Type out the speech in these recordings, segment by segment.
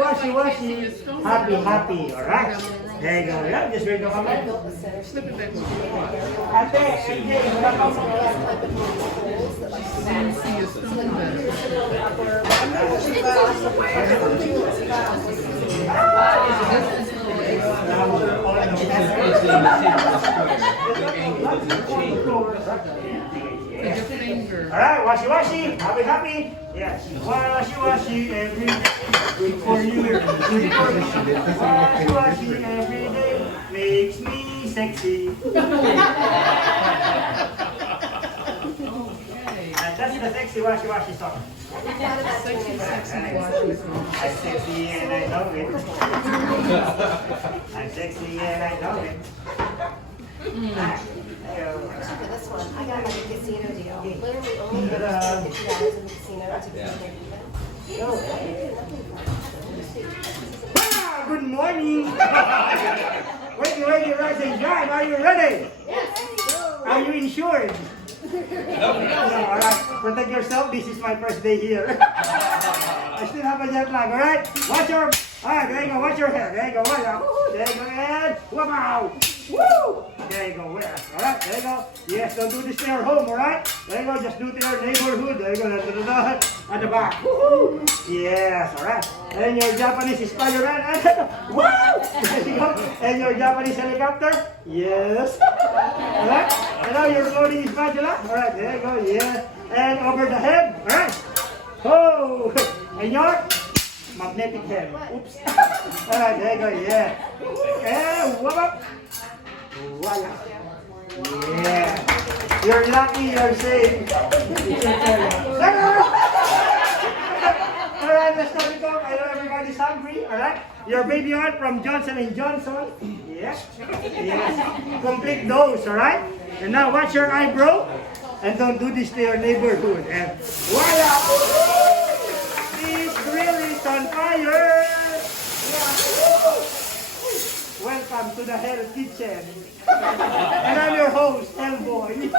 washi, washi. Happy, happy. Alright. There you go. Yeah, just read the comment. Slip it back. Ate, MJ, wala kang Then you see your stone better. Alright, washi washi, happy happy. Yes, washi washi every day. Good for you. Washi washi every day makes me sexy. And that's the sexy washi washi song. Sexy, sexy washi song. I'm sexy and I know it. I'm sexy and I know it. This one, I got like a casino deal. Literally only $50 in the casino to get Good morning. Wakey, wakey, rise and shine. Are you ready? Yes. Are you insured? No. All right. Protect yourself. This is my first day here. I still have a jet lag. All right. Watch your. All right. There you go. Watch your head. There you go. Watch out. There you go. And wow. Woo. There you go. Where? All right. There you go. Yes. Don't do this to your home. All right. There you go. Just do it to your neighborhood. There you go. At the back. Woohoo. Yes. All right. And your Japanese Spider-Man. Woo. There you go. And your Japanese helicopter. Yes. All right. And now your floating spatula. All right. There you go. Yeah. And over the head. All right. Oh. And your magnetic head. Oops. All right. There you go. Yeah. And whoop up. Voila. Yeah. You're lucky. You're safe. Alright, let's start it off. I know everybody's hungry. Alright. Your baby oil from Johnson & Johnson. Yes. Yes. Complete dose. Alright. And now watch your eyebrow. And don't do this to your neighborhood. And voila. This grill is on fire. Yeah. Welcome to the Hell Kitchen. And I'm your host, Hellboy.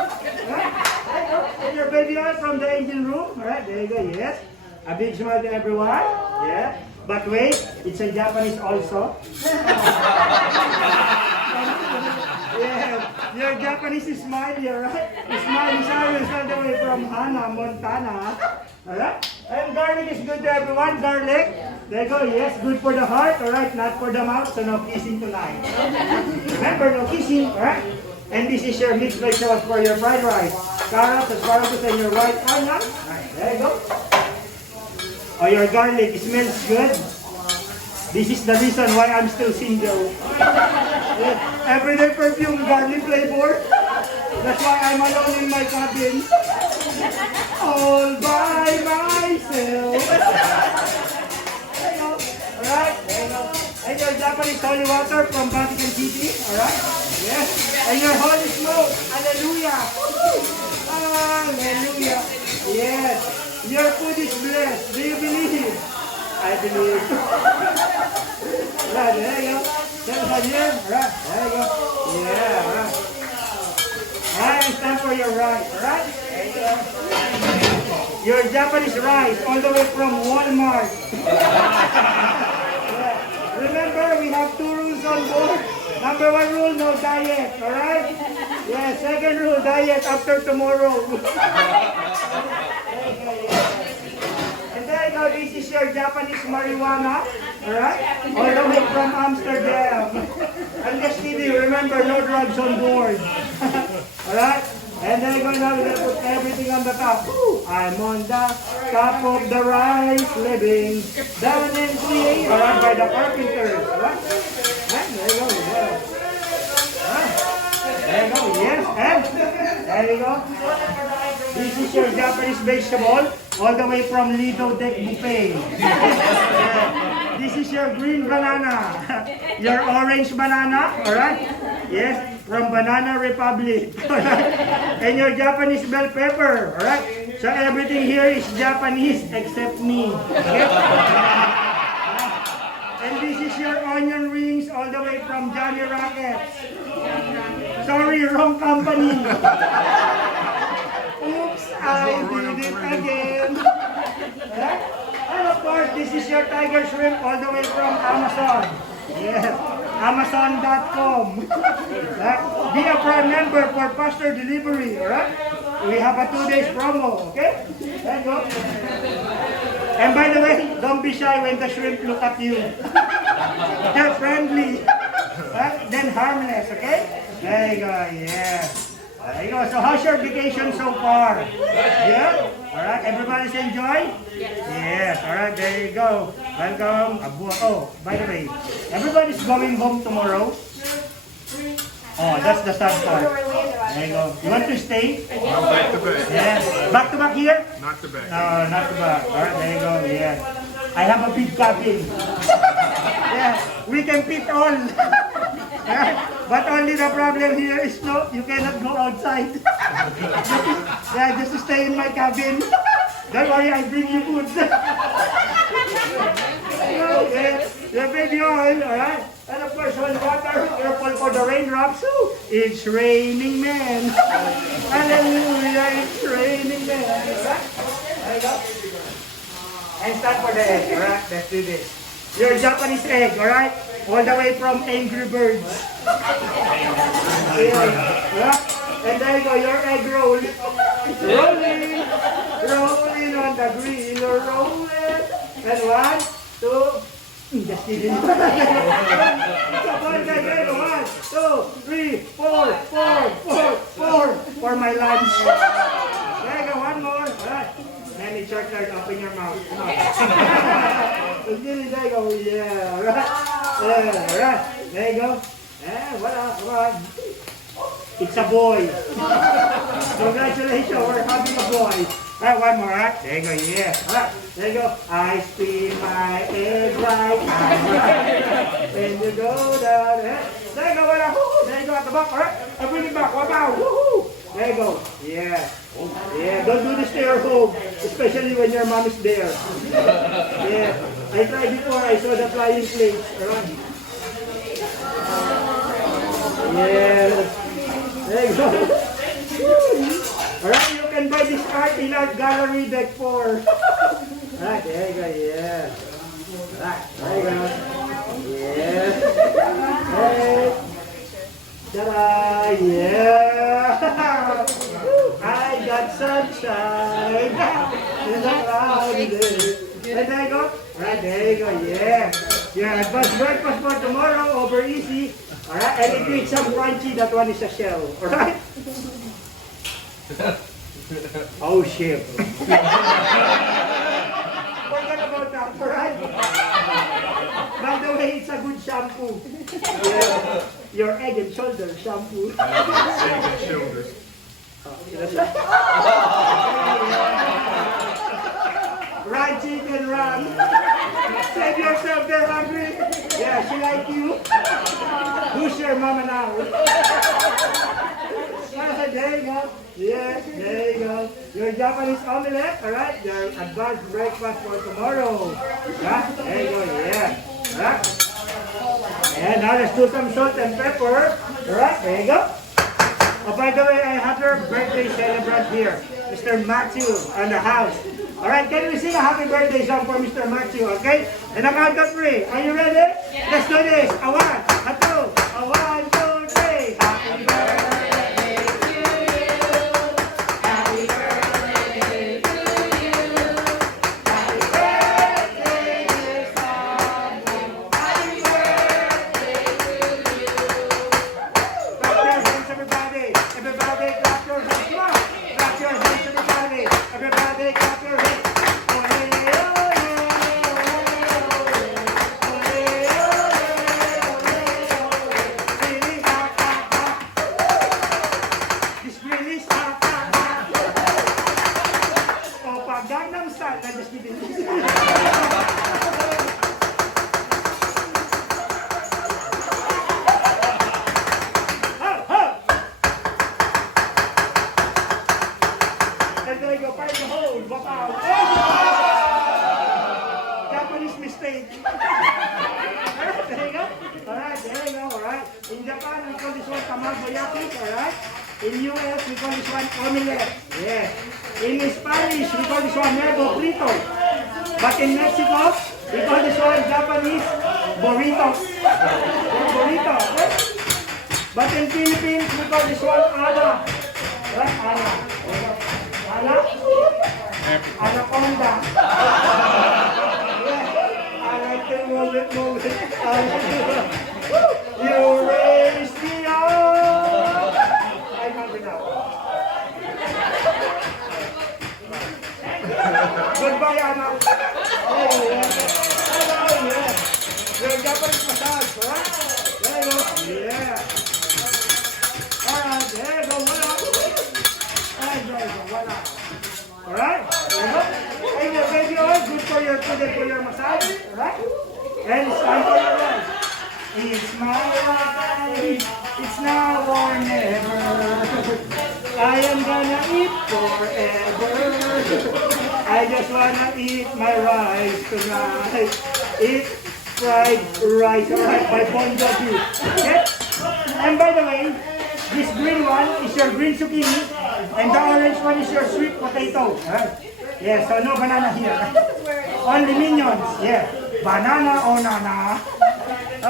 And your baby oil from the engine room. Alright, there you go, yes. A big smile to everyone. Yeah. But wait, it's in Japanese also. Yeah. Your Japanese is smiley, alright? Smiley Cyrus all the way from Hana, Montana. Alright? And garlic is good to everyone. Garlic. There you go, yes, good for the heart, alright, not for the mouth, so no kissing tonight. Remember, no kissing, alright? And this is your mixed vegetables for your fried rice. Carrots, asparagus, and your white onion. Alright, there you go. Oh, your garlic, it smells good. This is the reason why I'm still single. Yeah, everyday perfume, garlic flavor. That's why I'm alone in my cabin. All by myself. Alright, there you go. And your Japanese holy water from Vatican City. Alright? Yes. And your holy smoke. Hallelujah. Hallelujah. Yes. Your food is blessed. Do you believe? I believe. Alright, there you go. Alright, there you go. Yeah, alright. Alright, it's time for your rice. Alright? There you go. Your Japanese rice all the way from Walmart. Yeah. Remember, we have 2 rules on board. Number 1 rule, no diet. Alright? Yeah, second rule, diet after tomorrow. And there you go, this is your Japanese marijuana. Alright? All the way from Amsterdam. And this TV, remember, no drugs on board. Alright? And then you're gonna put everything on the top. I'm on the top of the rice, living down and free. Alright, by the carpenters. Alright? And there you go. Yeah. There you go, yes. And there you go. This is your Japanese vegetable, all the way from Lido Deck Buffet. This is your green banana. Your orange banana, alright? Yes, from Banana Republic. And your Japanese bell pepper, alright? So everything here is Japanese except me. Okay? And this is your onion rings all the way from Johnny Rockets. Sorry, wrong company. Oops, I did it again. And of course, Alright, this is your tiger shrimp all the way from Amazon. Yes, Amazon.com. Be a Prime member for faster delivery, alright? We have a 2 days promo, okay? There you go. And by the way, don't be shy when the shrimp look at you. They're friendly, then harmless, okay? There you go, yeah. There you go. So how's your vacation so far? Yeah? Alright, everybody's enjoying? Yes, alright, there you go. Welcome. Oh, by the way, everybody's going home tomorrow. Oh, that's the sad part. There you go. You want to stay? No, back to back. Yeah. Back to back here? Not to back. No, not to back. Alright, there you go. Yeah. I have a big cabin. Yeah, we can fit all. But only the problem here is no, you cannot go outside. Yeah, just to stay in my cabin. Don't worry, I bring you food. Okay, yeah, baby oil, alright? And of course, one water, careful for the raindrops. Ooh, it's raining, man. Hallelujah, it's raining, man. Alright? There you go. And start for the egg, alright? Let's do this. Your Japanese egg, alright? All the way from Angry Birds. Yeah. And there you go, your egg roll. Rolling. Rolling on the green. Rolling. And 1, 2. Just kidding. Come on, guys. There you go. 1, 2, 3, 4, 4. For my lunch. There you go, one more. Alright. Then it's your turn. Open your mouth. Come on. There you go. Yeah. Alright. Yeah, right. There you go. Yeah, voila, come on. It's a boy. Congratulations, we're having a boy. Right, one more, right? There you go, yeah. Alright, there you go. I spin my egg right. Then you go down. There you go, voila. Woo-hoo. There you go at the back, alright? I bring it back. Wow, woohoo. There you go. Yeah. Yeah, don't do this to your home, especially when your mom is there. Yeah. I tried before, I saw the flying plates. Alright. Yeah. There you go. Alright, you can buy this art in our gallery deck 4. Alright, there you go, yeah. Alright, there you go. Yeah. Hey. Ta-da! Yeah! I got sunshine in the cloudy day. And there you go. Alright, there you go, yeah. Yeah, advanced breakfast for tomorrow, over easy. Alright, and if you eat some crunchy, that one is a shell. Alright? Oh shit. Forget about that, alright? By the way, it's a good shampoo. Yeah. Your egg and shoulder shampoo. Egg and shoulders. Run, chicken, run. Save yourself, they're hungry. Yeah, she like you. Who's your mama now? There you go. Yes, there you go. Your Japanese omelette, alright? Your advanced breakfast for tomorrow. Right? There you go, yeah. Right? And now let's do some salt and pepper. Alright, there you go. Oh, by the way, I have your birthday celebrant here, Mr. Matthew, on the house. Alright, can we sing a happy birthday song for Mr. Matthew, okay? And I'm out of 3. Are you ready? Yeah. Let's do this. A 1, a 2, a 1, 2, 3. Happy birthday to you. Happy birthday to you. Happy birthday, dear Samuel. Happy birthday to you. Clap your hands, everybody. Everybody, clap your hands. Come on. Clap your hands, everybody. Everybody, clap your hands. Japanese mistake. Alright, there you go. Alright, there you go. Alright. In Japan, we call this one tamagoyaki. Alright. In US, we call this one omelette. Yeah. In Spanish, we call this one huevo frito. But in Mexico, we call this one Japanese burrito. Burrito, okay? But in Philippines, we call this one ana. Right? Ana. Ana? Anaconda. Yeah. I like to move it. You raise me up. I'm hungry now. Goodbye, Anna. Oh, yeah. Hello, yeah. Your Japanese massage, right? There you go. Yeah. Alright, there you go. Alright, there you go. Voila. Alright, there you go. And your baby oil, good for your food and for your massage. Alright? And it's time for your life. It's my life. It's now or never. I am gonna eat forever. I just wanna eat my rice tonight. Eat fried rice, alright, by Bonsai. Okay? And by the way, this green one is your green zucchini, and the orange one is your sweet potato. Alright? Yeah, so no banana here. Only minions. Yeah. Banana o nana. No,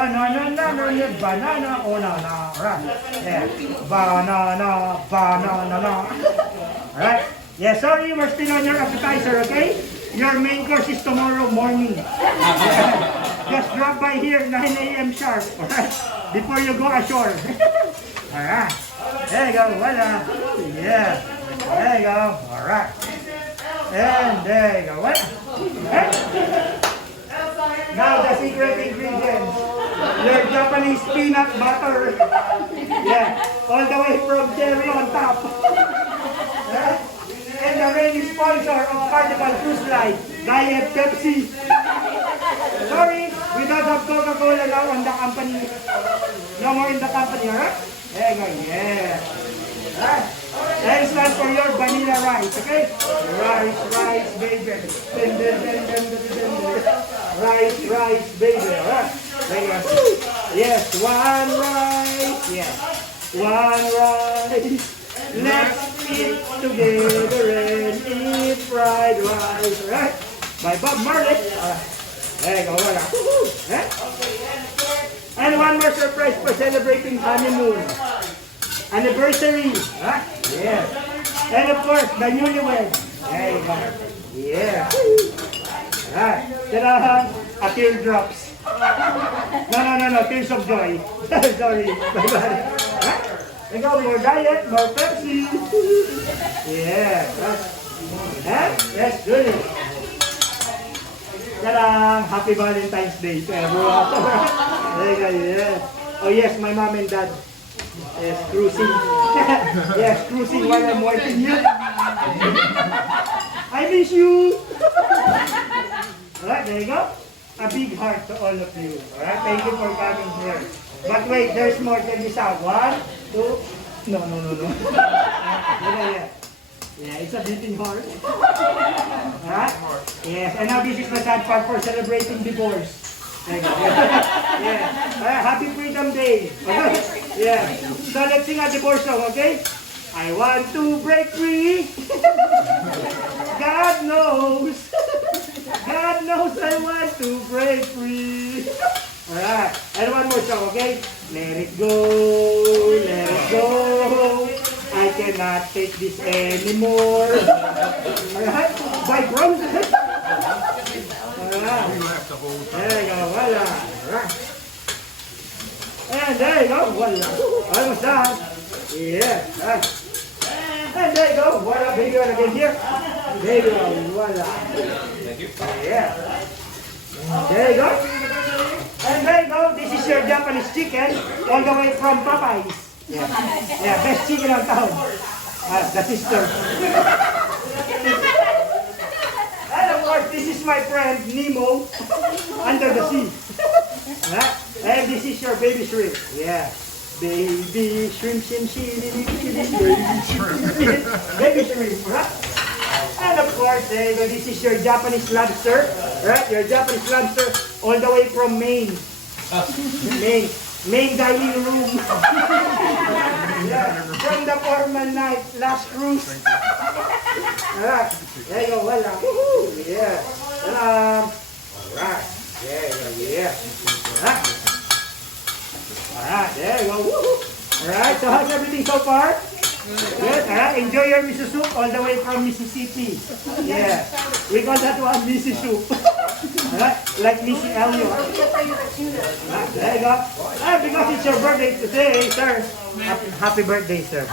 banana o nana. Alright. Yeah. Banana. Alright. Yeah, sorry, we're still on your appetizer, okay? Your main course is tomorrow morning. Just drop by here 9 a.m. sharp, alright? Before you go ashore. Alright. There you go, voila. Yeah. There you go, alright. And there you go, voila. Okay? Now the secret ingredients. Your Japanese peanut butter. Yeah, all the way from cherry on top. Yeah? And the reigning sponsor of Carnival Cruise Line, Diet Pepsi. Sorry, we don't have Coca-Cola now on the company. No more in the company, alright? There you go, yeah. Alright. That is not for your vanilla rice, okay? Rice, baby. Rice, baby, alright? There you go. Yes, one rice, yes. One rice. Let's eat together and eat fried rice, right? By Bob Marley. There you go, voila. And one more surprise for celebrating honeymoon. Anniversary. Yeah. And of course, the newlywed. There you go. Yeah. Alright. Ta-da! A teardrops. No. Tears of joy. Sorry. Bye-bye. We go more diet, more Pepsi. Yeah. Yes, good. Ta-da! Happy Valentine's Day to everyone. There you go, yeah. Oh yes, my mom and dad. Yes, cruising. Yes, cruising while I'm waiting here. I miss you. Alright, there you go. A big heart to all of you. Alright, thank you for coming here. But wait, there's more. Check this out. 1, 2. No. Yeah, it's a beating heart. Alright? Yes, and now this is the sad part for celebrating divorce. Yeah. Happy Freedom Day. Okay? Yeah. So let's sing a divorce song, okay? I want to break free. God knows. God knows I want to break free. Alright. And one more song, okay? Let it go. Let it go. I cannot take this anymore. Alright? By Bronze. Alright. There you go. Voila. Alright. And there you go. Voila. Almost done. Yeah. Right. And there you go. Voila. Baby one again here. There you go. Voila. Thank you. Yeah. There you go. And there you go. This is your Japanese chicken all the way from Popeyes. Yeah, best chicken on town. The sister. And of course, this is my friend Nemo under the sea. And this is your baby shrimp. Yeah. Baby shrimp. Baby shrimp. And of course, there you go. This is your Japanese lobster. Right? Your Japanese lobster all the way from Maine. Main dining room. Yeah, from the formal night, last cruise. Alright, there you go, voila. Yeah. Alright. There you go. Yeah. Alright. Alright. There you go. Woo-hoo. Alright. So how's everything so far? Good. Alright. Enjoy your miso soup all the way from Mississippi. Yeah. We call that one miso soup. Alright. Like Missy Elio. Alright. There you go. Because it's your birthday today, sir. Happy birthday, sir.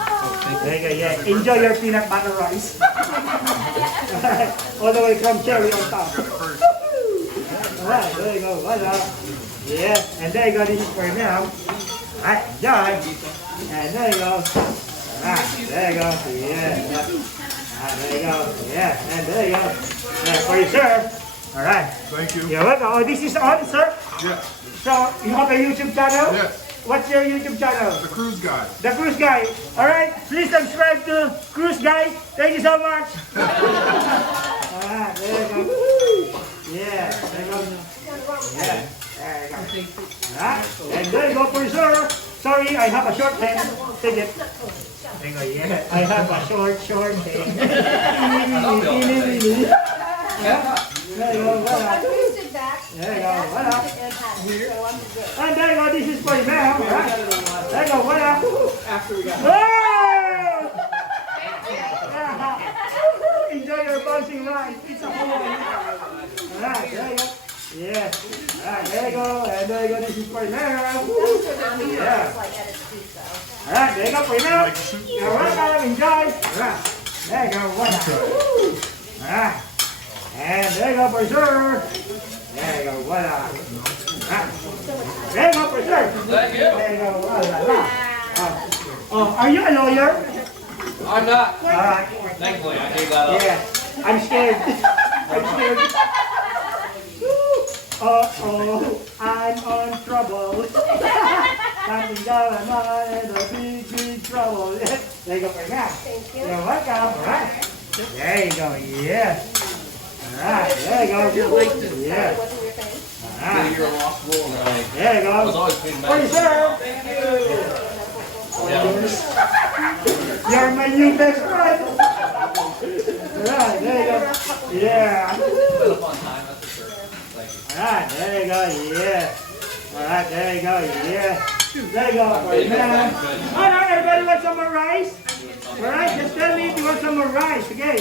There you go. Yeah. Enjoy your peanut butter rice. Alright. All the way from cherry on top. Alright, there you go. Voila. Yeah, and there you go. This is for now. Alright, enjoy. And there you go. Alright, there you go. Yeah. There you go. Yeah, and there you go. Yeah, for you, sir. Alright. Thank you. You're welcome. Oh, this is on, sir? Yes. So, you have a YouTube channel? Yes. What's your YouTube channel? The Cruise Guy. The Cruise Guy. Alright, please subscribe to Cruise Guy. Thank you so much. Alright, there you go. Yeah, there you go. Yeah, there you go. Alright, and there you go for sure. Sorry, I have a short hand. Take it. There you go, yeah. I have a short hand. Yeah. There you go, voila. There you go, voila. And there you go, this is for you now. Right? There you go, voila. After we got Whoa! Enjoy your bouncing ride. It's a whole Alright, there you go. Yeah. Alright, there you go. And there you go, this is for you now. Yeah. Alright, there you go for you now. You're welcome, enjoy. Alright. There you go, voila. Alright. And there you go for sure. There you go, voila. There you go for sure. Thank you. There you go, voila. Oh, are you a lawyer? I'm not. Alright. Thankfully, I gave that up. Yeah. I'm scared. I'm scared. Uh-oh, I'm on trouble. Something going on in a big trouble. There you go for now. Thank you. You're welcome. Alright. There you go, yeah. Alright, there you go. Yeah. What's in your face? Alright. You're a law school, and There you I was go. always being For you, mad. sir. Yeah. You're my new best friend. Alright, there you go. Yeah. It's been a fun time, that's for sure. Thank you. Alright, there you go, yeah. Alright, there you go, yeah. There you go, for you, man. Alright, everybody want some more rice? Alright, just tell me if you want some more rice, okay?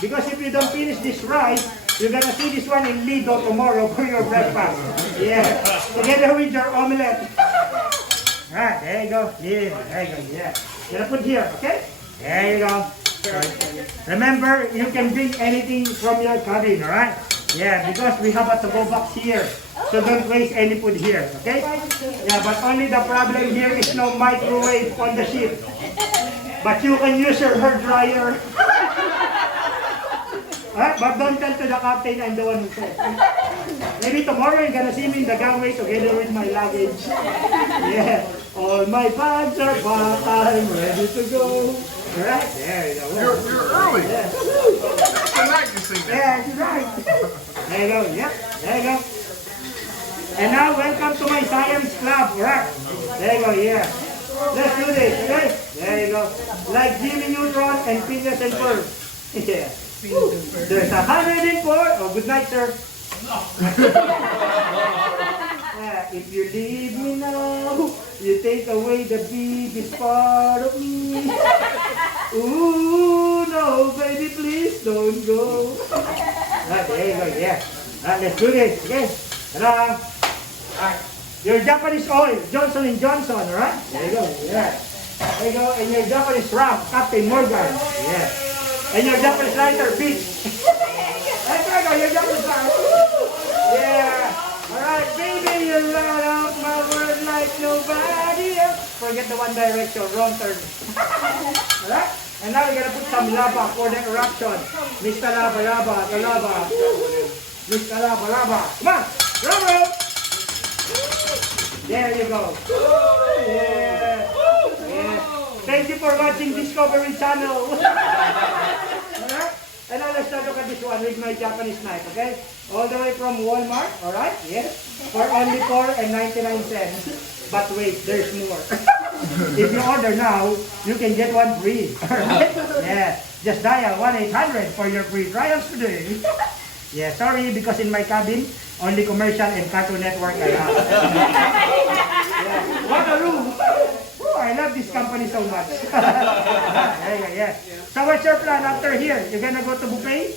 Because if you don't finish this rice, you're gonna see this one in Lido tomorrow for your breakfast. Yeah, together with your omelette. Alright, there you go. Yeah, there you go, yeah. You're gonna put here, okay? There you go. Remember, you can bring anything from your cabin, alright? Yeah, because we have a to-go box here. So don't waste any food here, okay? Yeah, but only the problem here is no microwave on the ship. But you can use your hair dryer. But don't tell to the captain I'm the one who said. Maybe tomorrow you're gonna see me in the gangway together with my luggage. Yeah. All my bags are packed, I'm ready to go. Right? There you go. You're early. Yeah. That's the night you sing that. Yeah, you're right. There you go. Yep. There you go. And now welcome to my science club. Right? There you go. Yeah. Let's do this. Okay? There you go. Like Jimmy Neutron and Phineas and Ferb. Yeah. There's 104. Oh, good night, sir. If you leave me now, you take away the biggest part of me. Ooh, no, baby, please don't go. There you go, yeah. Let's do this, okay? Your Japanese oil, Johnson & Johnson, alright? There you go, yeah. There you go, and your Japanese rum, Captain Morgan, yeah. And your Japanese lighter, Beach. There you go, your Japanese lighter. Yeah. Alright, baby, you light up my world like nobody else. Forget the One Direction, wrong turn. Alright? And now we're gonna put some lava for the eruption. Mr. Lava, lava, the lava. Mr. Lava, lava. Come on! Lava! There you go. Yeah. Yeah. Thank you for watching Discovery Channel. Alright? And now let's look at this one with my Japanese knife, okay? All the way from Walmart, alright? Yes. For only $4.99. But wait, there's more. If you order now, you can get one free. Alright? Yeah. Just dial 1-800 for your free trials today. Yeah, sorry, because in my cabin, only commercial and Cartoon Network I have. Yeah. What a room! Oh, I love this company so much. Yeah. So what's your plan after here? You're gonna go to buffet?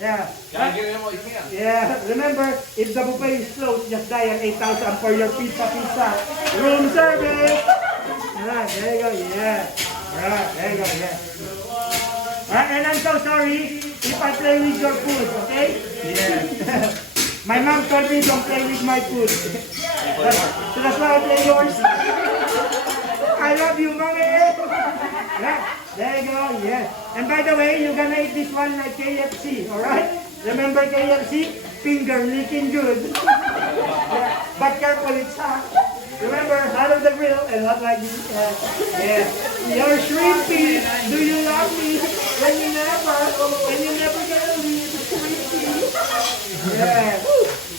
Yeah. Gotta get in what you can. Yeah, remember, if the buffet is closed, just dial 8,000 for your pizza. Room service! Alright, there you go, yeah. Alright, there you go, yeah. Alright, and I'm so sorry if I play with your food, okay? Yeah. My mom told me don't play with my food. So that's why I play yours. I love you, mommy! Yeah, there you go, yeah. And by the way, you're gonna eat this one like KFC, alright? Remember KFC? Finger licking good. Yeah, but careful, it's hot. Remember, out of the grill and not like this. Yeah. You're shrimpy. Do you love me? When you never gonna leave. Shrimpy. Yeah.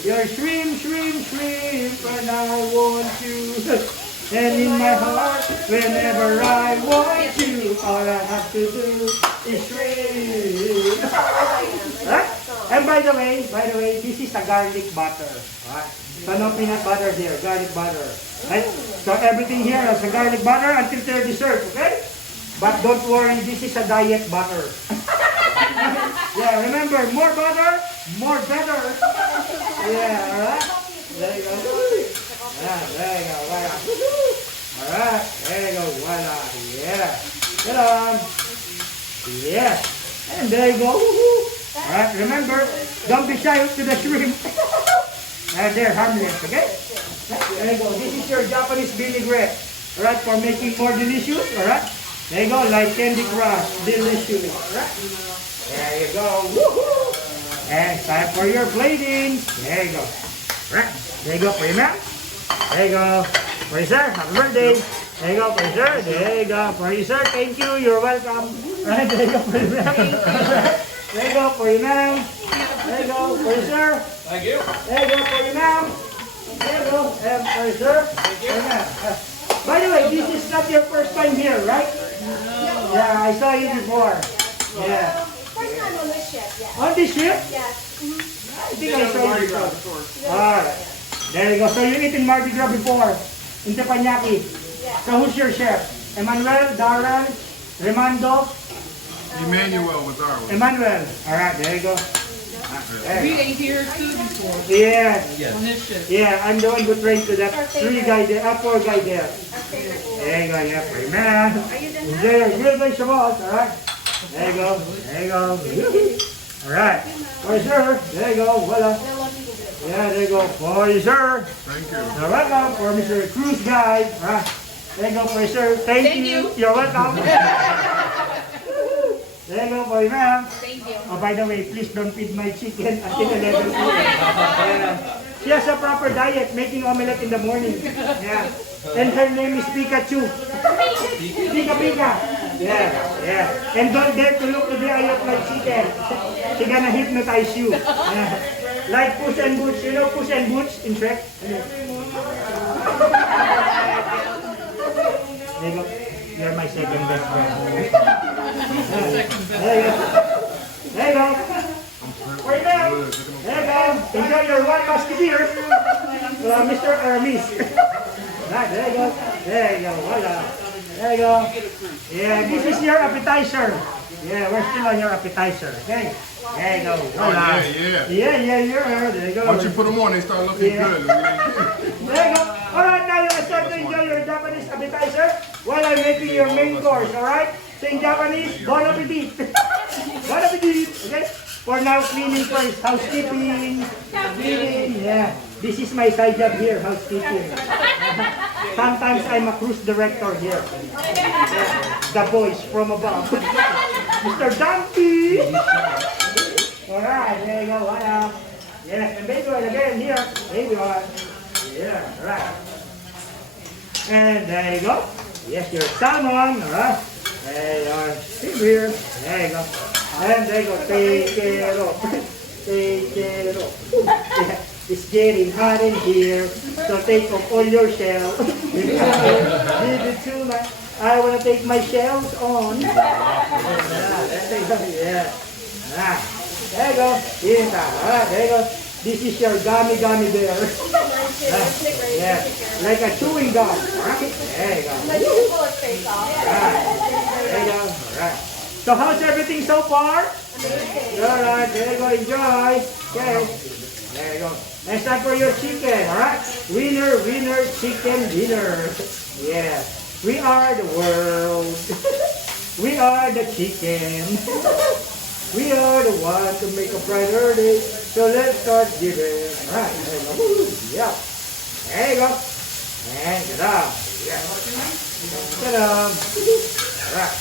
You're shrimp, and I want you. And in my heart, whenever I want you, all I have to do is shrimp. Huh? And by the way, this is a garlic butter. Right? So no peanut butter here, garlic butter. Right? So everything here is a garlic butter until their dessert, okay? But don't worry, this is a diet butter. Yeah, remember, more butter, more better. Yeah, alright? There you go. Yeah, there you go, voila. Alright, there you go, voila. Yeah. Get on. Yeah. And there you go. Alright, remember, don't be shy to the shrimp. They're harmless, okay? There you go. This is your Japanese vinaigrette. Alright, for making more delicious. Alright? There you go, like Candy Crush. Delicious. Alright? There you go. Woohoo! And time for your plating. There you go. Alright. There you go for you, ma'am. There you go. For you, sir. Happy birthday. There you go for you, sir. There you go for you, sir. Thank you. You're welcome. Alright, there you go for you, ma'am. There you go for you, ma'am. There you go for you, sir. Thank you. There you go for you, ma'am. There you go. And for you, sir. Thank you. By the way, this is not your first time here, right? No. Yeah, I saw you before. Yeah. First time on this ship, yes. On this ship? Yes. I think I saw you before. Alright. There you go. So you ate in Mardi Gras before, in Teppanyaki. Yeah. So who's your chef? Emmanuel, Darren, Remando, Emmanuel with our one. Emmanuel. Alright, there you go. There We you go. ate here too before Yeah. on this ship. Yeah, I'm the one who trained to that three guy there, four guy there. Our favorite meal. There you go, yeah, for you, man. Enjoy your grilled vegetables, alright? There you go, there you go. Alright, for you, sir. There you go, voila. No love you can do it. Yeah, there you go, for you, sir. Thank you. You're welcome for Mr. Cruise Guide. Alright, there you go, for you, sir. Thank you. You're welcome. There you go, for you, ma'am. Thank you. Oh, by the way, please don't feed my chicken until 11 p.m. She has a proper diet, making omelette in the morning. Yeah. And her name is Pikachu. Pika. Yeah. And don't dare to look to the eye of my chicken. She's gonna hypnotize you. Yeah. Like Puss and Boots. You know Puss and Boots in Shrek? There you go. You're my second best friend. There you go. There you go. Wait now. There you go. Enjoy your one musketeer. Mr. Hermes. Right, there you go. There you go. Voila. There you go. Yeah, this is your appetizer. Yeah, we're still on your appetizer. Okay. There you go. Voila. Yeah. There you go. Once you put them on, they start looking good. There you go. Alright, now you can start to enjoy your Japanese appetizer while I'm making your main course, alright? So in Japanese, bon appetit. Bon appetit, okay? For now, cleaning first, housekeeping, cleaning, yeah. This is my side job here, housekeeping. Sometimes I'm a cruise director here. Yeah. The voice from above. Mr. Dante! Alright, there you go, voila. Yes, and baby oil again here. Baby oil. Yeah, right. And there you go. Yes, your salmon, alright. There you are. See here. There you go. And there you go. Take it off. Take it off. Yeah. It's getting hot in here. So take off all your shells. Leave it to my. I want to take my shells on. Yeah. Alright. There you go. Alright, there you go. This is your gummy bear. Yeah, like a chewing gum. Alright, there you go. Alright, there you go. Alright. So how's everything so far? Amazing. Alright, there you go. Enjoy. Okay. There you go. Next time for your chicken. Alright. Winner, chicken dinner. Yeah. We are the world. We are the chicken. We are the one to make a brighter day. So let's start giving. Alright, there you go. Yeah. There you go. And ta-da. Yeah. Ta-da. Alright.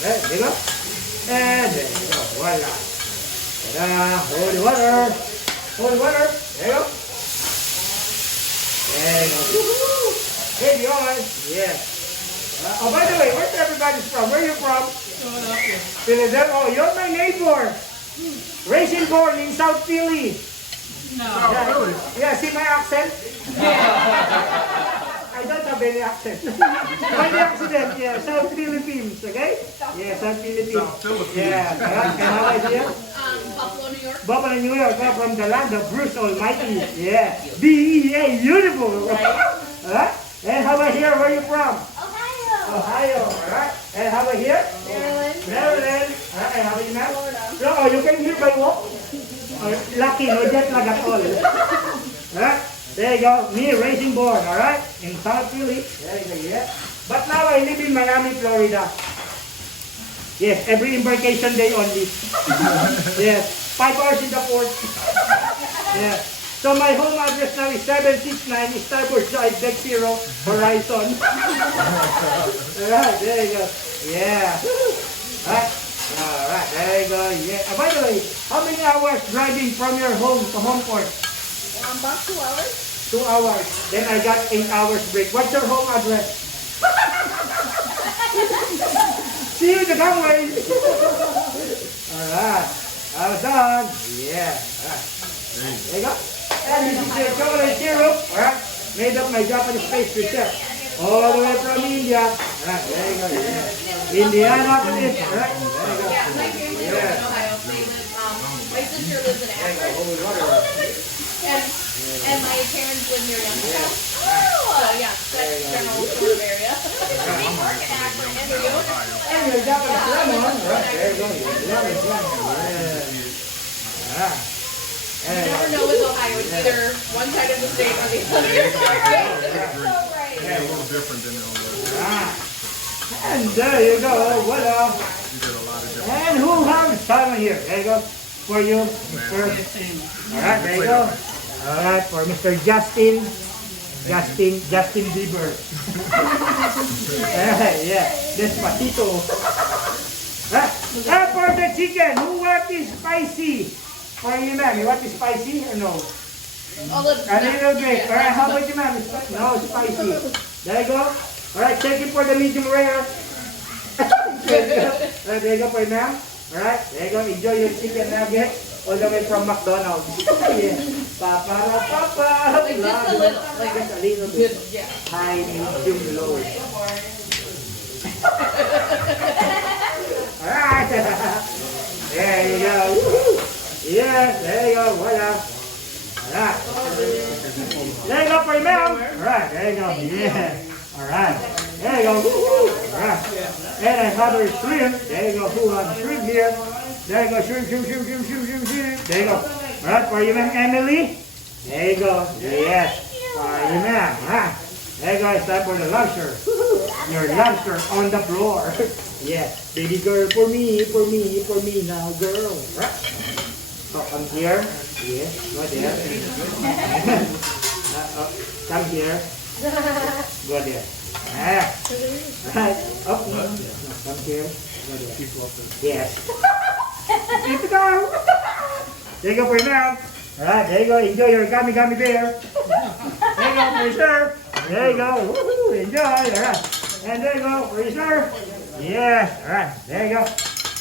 There you go. And there you go. Voila. Ta-da. Hold the water. Hold the water. There you go. There you go. Baby on. Yeah. Oh, by the way, where's everybody from? Where are you from? Philadelphia. Philadelphia. Oh, you're my neighbor. Racing born in South Philly. No. Yeah, really? Yeah, see my accent? I don't have any accent. By the accident, yeah, South Philippines, okay? Yeah, South Philippines. South Philippines. Yeah, and how is it? Buffalo, New York. Buffalo, New York, from the land of Bruce Almighty. Yeah, B-E-A, beautiful. Huh? And how about here? Where are you from? Ohio. Ohio, alright. And how about here? Maryland. Maryland. Alright, and how about you, ma'am? Florida. Oh, you can hear by walk? Oh, lucky, no jet lag at all. Alright, there you go. Me, racing born, alright? In South Philly. There you go, yeah. But now I live in Miami, Florida. Yes, every embarkation day only. Yes, 5 hours in the port. Yeah. So my home address now is 769 Starboard Drive, Deck 0, Horizon. Alright, there you go. Yeah. Alright, there you go. Yeah. By the way, how many hours driving from your home to home port? About 2 hours. 2 hours. Then I got 8 hours break. What's your home address? See you in the gangway. Alright. How's done? Yeah. Alright. There you go. And this is the chocolate syrup. Alright. Made up my Japanese pastry chef. All the way from India. Alright, there you go. Yeah. Indianapolis. Alright. There you go. Yeah, my family lives in Ohio. They live, my sister lives in Akron. And my parents live near Youngstown. So yeah, that's general sort of area. We work in Akron and the And your Japanese lemon. Alright, there you go. Japanese lemon. Yeah. You never know with Ohio. It's either one side of the state or the other. You're so right. You're so right. Yeah, a little different than Illinois. And there you go. Voila. You get a lot of different. And who has salmon here? There you go. For you, Mr. Alright, there you go. Alright, for Mr. Justin Bieber. Yeah, Despacito. And for the chicken, who wants is spicy? For you, ma'am, you want it spicy or no? A little bit. Alright, how about you, ma'am? No, spicy. There you go. Alright, check it for the medium rare. Alright, there you go for you, ma'am. Alright, there you go. Enjoy your chicken nugget all the way from McDonald's. Yeah. Papa. Like just a little. Like Just a little bit. yeah. High, medium, low. Alright. There you go. Woohoo. Yes, there you go. Voila. Alright. There you go for your mouth. Alright, there you go. Yeah. Alright. There you go. Woo-hoo. Alright. And another shrimp. There you go. Who has shrimp here? There you go. Shrimp. There you go. Alright, for you, ma'am Emily. There you go. Yes. For you, ma'am. Huh? There you go. It's time for the lobster. Your lobster on the floor. Yeah. Baby girl, for me now, girl. Right? Come here. Yes, go there. Come here. Go there. Right. Up. Come here. Go there. Yes. Keep it down. There you go for your mouth. Alright, there you go. Enjoy your gummy bear. There you go for your sir. There you go. Woohoo. Enjoy. Alright. And there you go for your sir. Yes. Alright. There you go.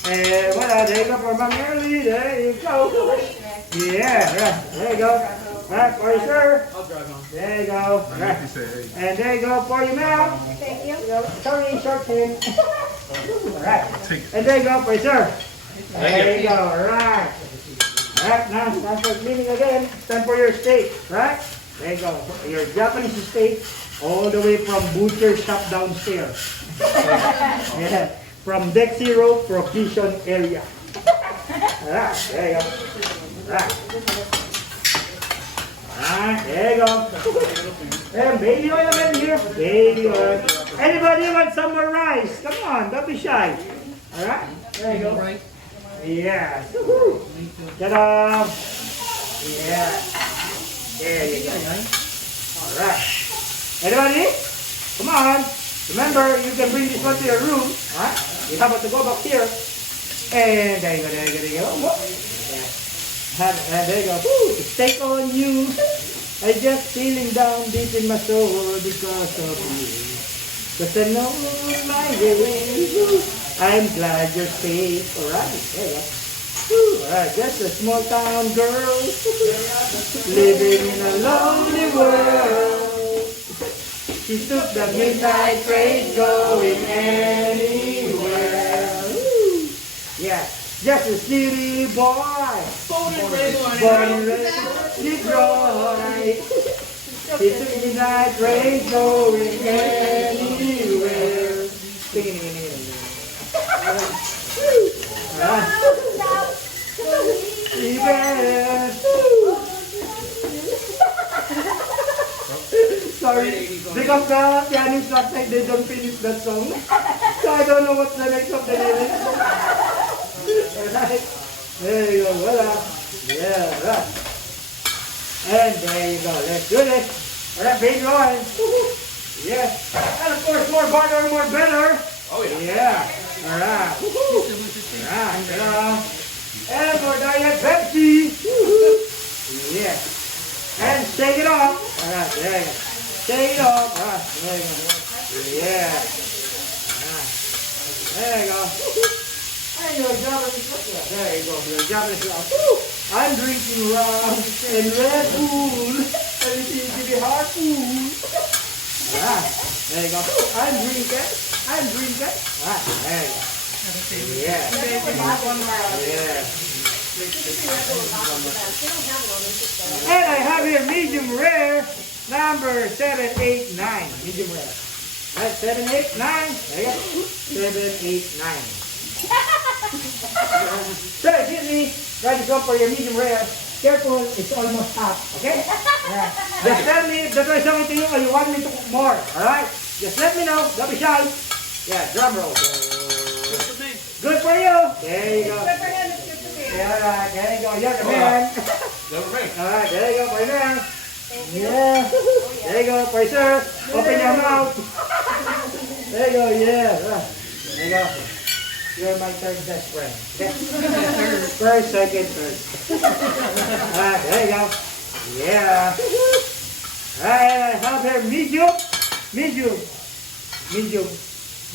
And voila, there you go for Mom Early. There you go. Yeah, right. There you go. Right, for you, sir. I'll drive home. There you go. Right. And there you go for you, ma'am. Thank you. Sorry, short him. Alright. And there you go for you, sir. There you go, alright. Alright, now it's time for cleaning again. It's time for your steak, right? There you go. Your Japanese steak, all the way from butcher shop downstairs. Yeah. From deck zero provision area. Alright, there you go. Alright. Alright, there you go. And baby oil again here. Baby oil. Anybody want some more rice? Come on, don't be shy. Alright, there you go. Right. Yes. Ta-da! Yeah. There you go. Alright. Everybody, come on. Remember, you can bring this one to your room. Alright? You have to go back here. And there you go, there you go, there you go. Yeah. And there you go. Woo, it's take on you. I just feeling down deep in my soul because of you. Cause I know my way. I'm glad you're safe. Alright, there you go. Alright, just a small town girl living in a lonely world. She took the midnight train going anywhere. Yeah, just a city boy. Born and raised Born and raised Detroit. She took the midnight train going anywhere. Sorry, because the pianist last night they don't finish that song. So I don't know what's the next of the lyrics. Alright. There you go, voila. Yeah, right. And there you go, let's do this. Alright, baby oil. Yes. And of course, more butter, more better. Oh yeah. Yeah. Alright. Alright. And more diet Pepsi. Yeah. And shake it off. Alright, there you go. Shake it off. Alright, there you go. Yeah. Alright. There you go. And your Japanese. There you go. Your Japanese love. I'm drinking rum and Red Bull. And it seems to be hard food. Alright. There you go. I'm drinking. Alright, there you go. Yeah. Yeah. And I have here medium rare, number 789. Medium rare. Right, 789. There you go. 789. So, excuse me. Try to go for your medium rare. Careful, it's almost half. Okay? Yeah. Just tell me if the choice something to you or you want me to cook more. Alright? Just let me know. Don't be shy. Yeah, drum roll. Good for you. There you go. Good for him, it's good for me. Yeah, alright, there you go. You're the man. Alright, there you go, for now. Yeah. There you go, for sir. Open your mouth. There you go, yeah. There you go. You're my third best friend. Okay? First, second, third. Alright, there you go. Yeah. Alright, I have here medium. Medium.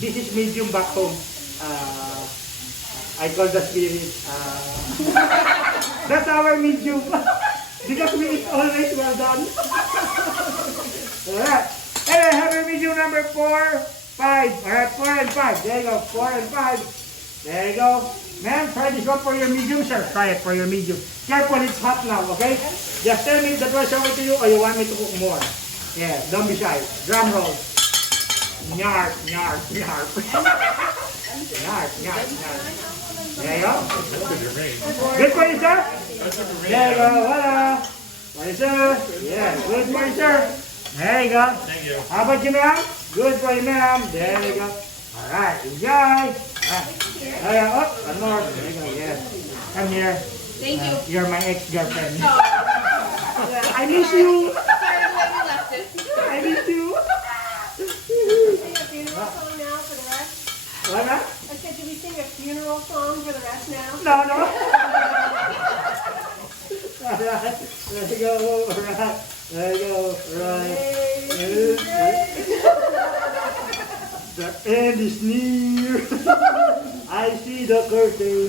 This is medium back home. I call the spirit. That's our medium. Because we eat always well done. Alright. And I have a medium number 4, 5. Alright, 4 and 5. There you go. 4 and 5. There you go. Ma'am, try this one for your medium, sir. Try it for your medium. Careful, it's hot now, okay? Just tell me if that was over to you or you want me to cook more. Yeah, don't be shy. Drum roll. Nyarp, nyarp, nyarp. Nyarp, nyarp, nyarp. There you go. Good for you, sir. There you go. Voila. For you, sir. Yeah, good for you, sir. There you go. Thank you. How about you, ma'am? Good for you, ma'am. There you go. All right, enjoy. All right. There you go. Oh, one more. There you go. Yeah. Come here. Thank you. You're my ex-girlfriend. Oh. I miss you. Sorry the way we left it. I miss you. Sing a funeral song now for the rest? What, ma'am? I said, do we sing a funeral song for the rest now? No, no. Alright, there you go. Alright, there you go. Right. The end is near. I see the curtain.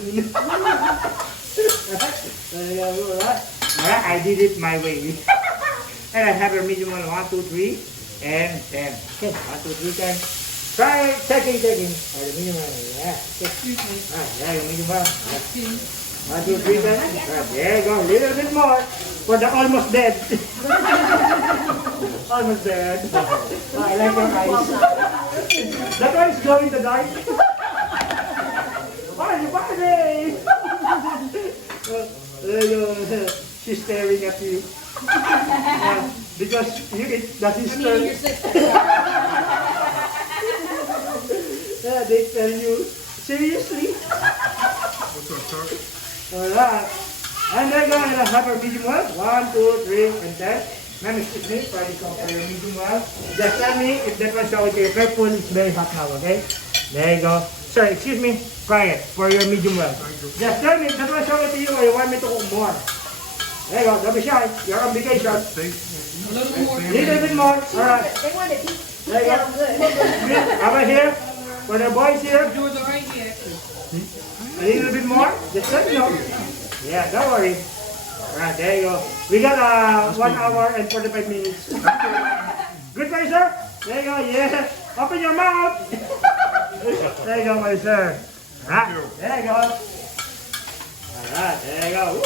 There you go. Alright. Alright, I did it my way. And I have a medium one, 1, 2, 3, and 10. Okay, 1, 2, 3, 10. Try taking. Alright, medium well. Yeah. Okay. Alright, there you go, medium well. Yeah. 1, 2, 3, 10. Alright, there you go. A little bit more for the almost dead. Almost dead. Oh, I like your eyes. That one is going to die. Party! There you go. She's staring at you. Because you eat the sister. Yeah, they tell you. Seriously? What's up, sir? Alright. And they're going to have a medium well. 1, 2, 3, and 10. Ma'am, excuse me, try to compare your medium well. Just tell me if that one's okay. Careful, it's very hot now, okay? There you go. Sir, excuse me, try it for your medium well. Just tell me if that one's okay to you or you want me to cook more. There you go, don't be shy. You're on vacation. Steak. A little more. Little bit more. Alright. They want to eat. There you go. Good. How about here? For the boys here? Yours are right here, actually. A little bit more? Just let me know. Yeah, don't worry. Alright, there you go. We got 1 hour and 45 minutes. Good for you, sir? There you go, yeah. Open your mouth. There you go, my sir. Alright, there you go. Alright, there you go. Woo.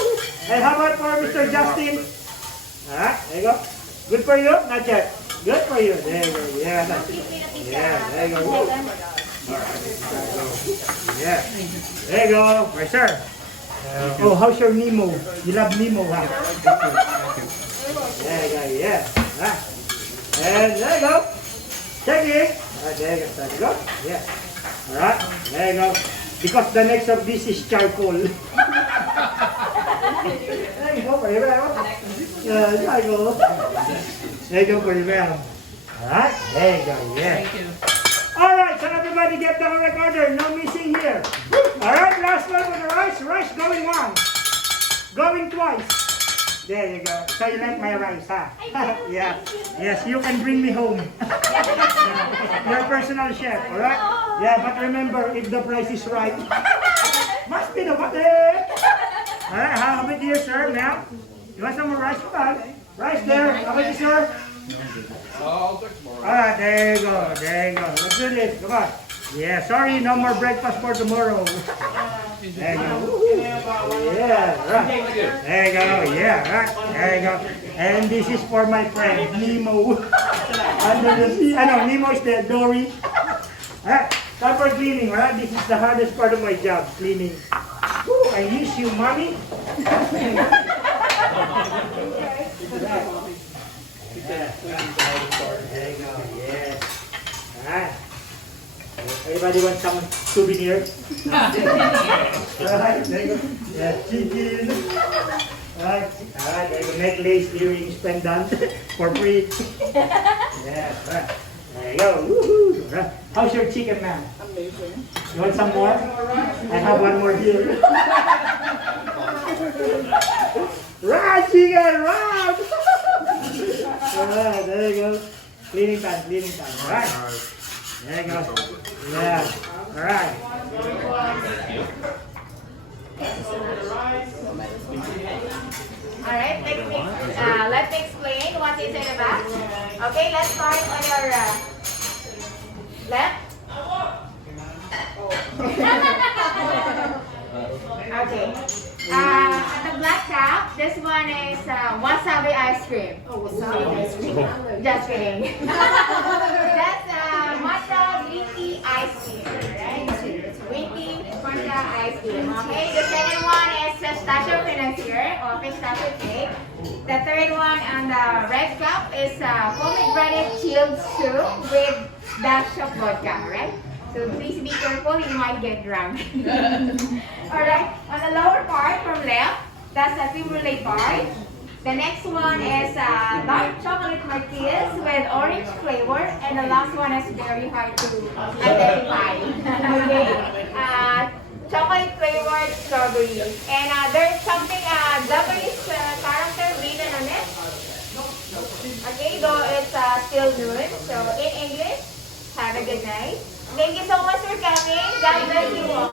And how about for Mr. Justin? Alright, there you go. Good for you? Not yet. Good for you. There you go. Yeah, that's it. Yeah, there you go. Woo. Yeah. There you go, my sir. Oh, how's your Nemo? You love Nemo, huh? There you go, yeah. Right. And there you go. Check it. Alright, there you go. There you go. Yeah. Alright, there you go. Because the next of this is charcoal. There you go, for your bell. Yeah, there you go. There you go for your bell. Alright, there you go, yeah. Thank you. Alright, so everybody get the correct order. No missing here. Alright, last one for the rice. Rice going once. Going twice. There you go. So you like my rice, huh? Yeah. Yes, you can bring me home. Your personal chef, alright? Yeah, but remember, if the price is right, must be the water. Alright, how about you, sir, now? You want some more rice? Rice there. How about you, sir? I'll take more. Alright, there you go, there you go. Let's do this, come on. Yeah, sorry, no more breakfast for tomorrow. There you go. Yeah, right. There you go, yeah, right. There you go. And this is for my friend, Nemo. Under the sea, Nemo is there, Dory. Alright, time for cleaning, alright? This is the hardest part of my job, cleaning. Woo, I miss you, mommy. There you go, yes. Alright. Everybody wants some souvenir? Alright, there you go. Yeah, chicken. Alright, there you go. Necklace, earrings, pendant for free. Yeah, right. There you go. Woohoo. Right. How's your chicken, ma'am? Amazing. You want some more? I have one more here. Right, chicken, right! Alright, there you go. Cleaning time, alright? There you go. Yeah, alright. Alright, let me explain what is in the back. Okay, let's start on your left. Okay. On the black cap, this one is wasabi ice cream. Oh, wasabi ice cream. Just kidding. That's matcha green tea ice cream, right? Green tea matcha ice cream. Okay. The second one is pistachio financier or pistachio cake. The third one on the red cup is pomegranate chilled soup with dash of vodka, right? So please be careful, you might get drunk. Alright, on the lower part from left, that's the creme brulee part. The next one is dark chocolate marquise with orange flavor, and the last one is very hard to identify. Okay, chocolate flavored strawberry, and there's something Japanese character written on it. Okay, though it's still noon, so in English, have a good night. Thank you so much for coming. God bless you all.